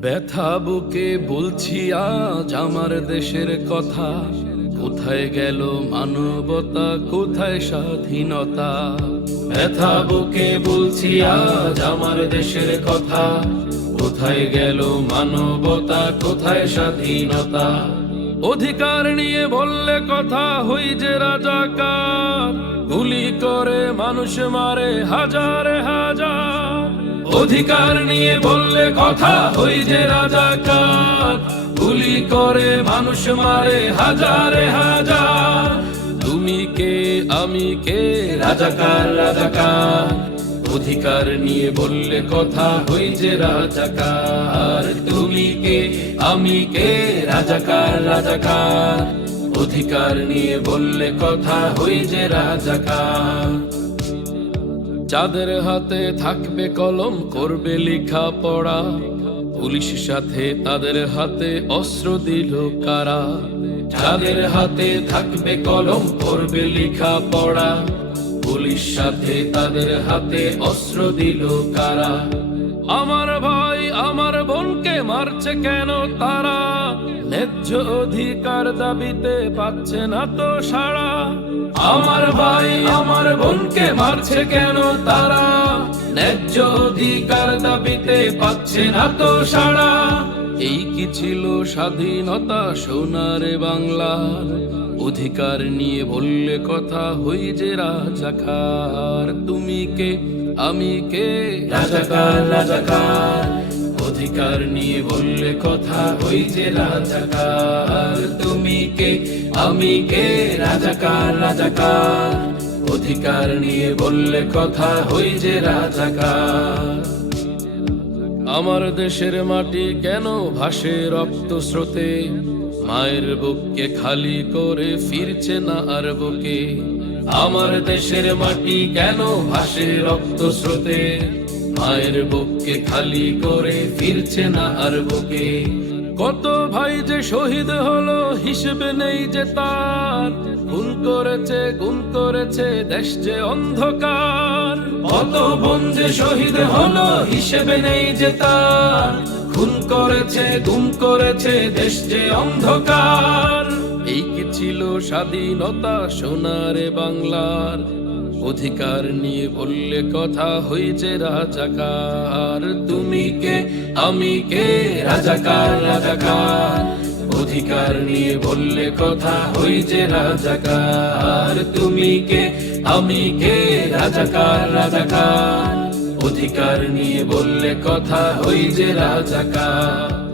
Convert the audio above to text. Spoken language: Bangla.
ব্যথা বুকে বলছি, আজ আমার দেশের কথা। কোথায় গেল মানবতা? কোথায় স্বাধীনতা? ব্যথা বুকে বলছি, আজ আমার দেশের কথা। কোথায় গেল মানবতা? কোথায় স্বাধীনতা? অধিকার নিয়ে বললে কথা হই যে রাজাকার। গুলি করে মানুষ মারে হাজার হাজার। অধিকার নিয়ে বললে কথা হই যে রাজাকার। গুলি করে মানুষ মারে হাজারে হাজার। তুমি কে, আমি কে, রাজাকার রাজাকার। অধিকার নিয়ে বললে কথা হই যে রাজাকার। তুমি কে, আমি কে, রাজাকার রাজাকার। অধিকার নিয়ে বললে কথা হই যে রাজাকার। যাদের হাতে থাকবে কলম করবে লেখা পড়া পুলিশ সাথে তাদের হাতে অস্ত্র দিল কারা। যাদের হাতে থাকবে কলম করবে লেখা পড়া পুলিশ সাথে তাদের হাতে অস্ত্র দিল কারা। আমার ভাই আমার বোনকে মারছে কেন তারা? অধিকার দাবিতে পাচ্ছে না তো সাড়া আমার ভাই, আমার বোনকে মারছে কেন তারা? ন্যায্য অধিকার দাবিতে পাচ্ছে না তো সাড়া এই কি ছিল স্বাধীনতা সোনারে বাংলার অধিকার নিয়ে বললে কথা হই যে রাজাকার। তুমি কে? আমি কে? রাজাকার রাজাকার। অধিকার নিয়ে বললে কথা হই যে রাজাকার। তুমি কে? আমি কে? রাজাকার রাজাকার। অধিকার নিয়ে বললে কথা হই যে রাজাকার। আমার দেশের মাটি কেন ভাসে রক্ত স্রোতে? মায়ের বুককে খালি করে ফিরছে না আর বুকে। আমার দেশের মাটি কেন ভাসে রক্ত স্রোতে? মায়ের বুককে খালি করে ফিরছে না আর বুকে। কত ভাই যে শহীদ হলো, হিসেবে নেই যে তার। খুন করেছে, গুম করেছে, দেশ যে অন্ধকার। কত বোন যে শহীদ হলো, হিসেবে নেই যে তার। খুন করেছে, গুম করেছে, দেশ যে অন্ধকার। এই কি ছিল স্বাধীনতা সোনারে বাংলার? অধিকার নিয়ে বললে কথা হইছে রাজাকার। তুমি কে? আমি কে? রাজাকার রাজাকার। অধিকার নিয়ে বললে কথা হইছে রাজাকার। তুমি কে? আমি কে? রাজাকার রাজাকার। অধিকার নিয়ে বললে কথা হই যে রাজাকার।